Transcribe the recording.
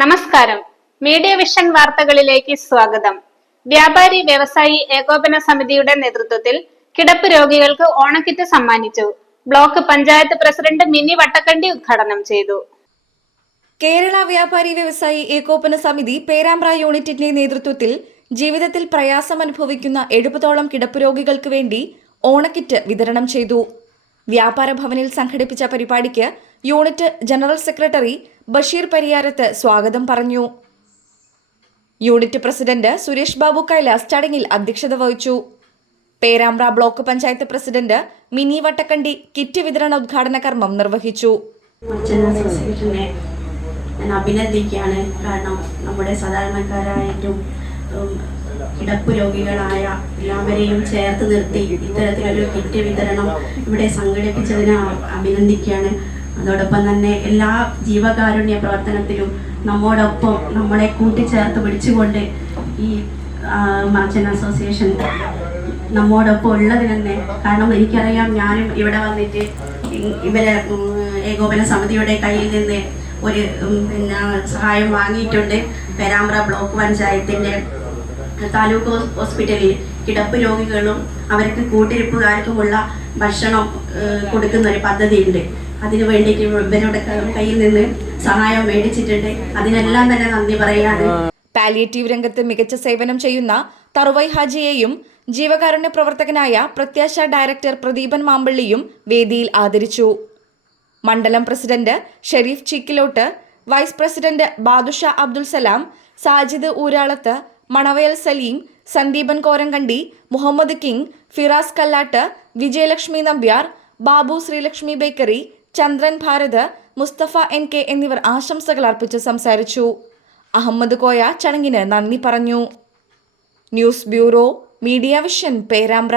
നമസ്കാരം. Media vision വാർത്തകളിലേക്ക് സ്വാഗതം. വ്യാപാരി വ്യവസായി ഏകോപന സമിതിയുടെ നേതൃത്വത്തിൽ കിടപ്പ് രോഗികൾക്ക് ഓണക്കിറ്റ് സമ്മാനിച്ചു. Block panchayat president mini Vattakandi ഉദ്ഘാടനം ചെയ്തു. കേരള വ്യാപാരി വ്യവസായി ഏകോപന സമിതി പേരാമ്പ്ര യൂണിറ്റിന്റെ നേതൃത്വത്തിൽ ജീവിതത്തിൽ പ്രയാസം അനുഭവിക്കുന്ന 70ഓളം കിടപ്പ് രോഗികൾക്ക് വേണ്ടി ഓണക്കിറ്റ് വിതരണം ചെയ്തു. വ്യാപാര ഭവനിൽ സംഘടിപ്പിച്ച പരിപാടിക്ക് യൂണിറ്റ് ജനറൽ സെക്രട്ടറി ബഷീർ പരിയാരത്ത് സ്വാഗതം പറഞ്ഞു. യൂണിറ്റ് പ്രസിഡന്റ് സുരേഷ് ബാബു കൈലാസ് ചടങ്ങിൽ അധ്യക്ഷത വഹിച്ചു. Perambra block panchayat president mini Vattakandi kit വിതരണ ഉദ്ഘാടന കർമ്മം നിർവഹിച്ചു. ഞാൻ അഭിനന്ദിക്കുകയാണ്. കാരണം നമ്മുടെ സാധാരണക്കാരായിട്ടും കിടപ്പ് രോഗികളായ എല്ലാവരെയും ചേർത്ത് നിർത്തി ഇത്തരത്തിലൊരു കിറ്റ് വിതരണം ഇവിടെ സംഘടിപ്പിച്ചതിന് അഭിനന്ദിക്കുകയാണ്. അതോടൊപ്പം തന്നെ എല്ലാ ജീവകാരുണ്യ പ്രവർത്തനത്തിലും നമ്മോടൊപ്പം നമ്മളെ കൂട്ടിച്ചേർത്ത് പിടിച്ചുകൊണ്ട് ഈ മർച്ചന്റ് അസോസിയേഷൻ നമ്മോടൊപ്പം ഉള്ളതിന് തന്നെ. കാരണം എനിക്കറിയാം, ഞാനും ഇവിടെ വന്നിട്ട് ഇവരെ ഏകോപന സമിതിയുടെ കയ്യിൽ നിന്ന് ഒരു സഹായം വാങ്ങിയിട്ടുണ്ട്. പേരാമ്പ്ര ബ്ലോക്ക് പഞ്ചായത്തിൻ്റെ താലൂക്ക് ഹോസ്പിറ്റലിൽ കിടപ്പ് രോഗികളും അവർക്ക് കൂട്ടിരിപ്പുകാർക്കുമുള്ള ഭക്ഷണം കൊടുക്കുന്ന ഒരു പദ്ധതിയുണ്ട്. അതിനു വേണ്ടിയിട്ട് ഇവരുടെ കയ്യിൽ നിന്ന് സഹായം മേടിച്ചിട്ടുണ്ട്. അതിനെല്ലാം തന്നെ നന്ദി പറയാണ്. പാലിയേറ്റീവ് രംഗത്ത് മികച്ച സേവനം ചെയ്യുന്ന തറുവൈ ഹാജിയെയും ജീവകാരുണ്യ പ്രവർത്തകനായ പ്രത്യാശ ഡയറക്ടർ പ്രദീപൻ മാമ്പള്ളിയും വേദിയിൽ ആദരിച്ചു. മണ്ഡലം president Sherif Cheekkilott, vice president Badusha Abdul Salam, Sajid Uralath, Manavayal Salim, Sandeepan Korankandi, Muhammad King, Firas Kallatt, Vijayalakshmi Nambiar, Babu Sreelakshmi bakery, Chandran Bharat, Mustafa NK എന്നിവർ ആശംസകൾ അർപ്പിച്ച് സംസാരിച്ചു. അഹമ്മദ് കോയ ചടങ്ങിന് നന്ദി പറഞ്ഞു. News bureau, media vision, Perambra.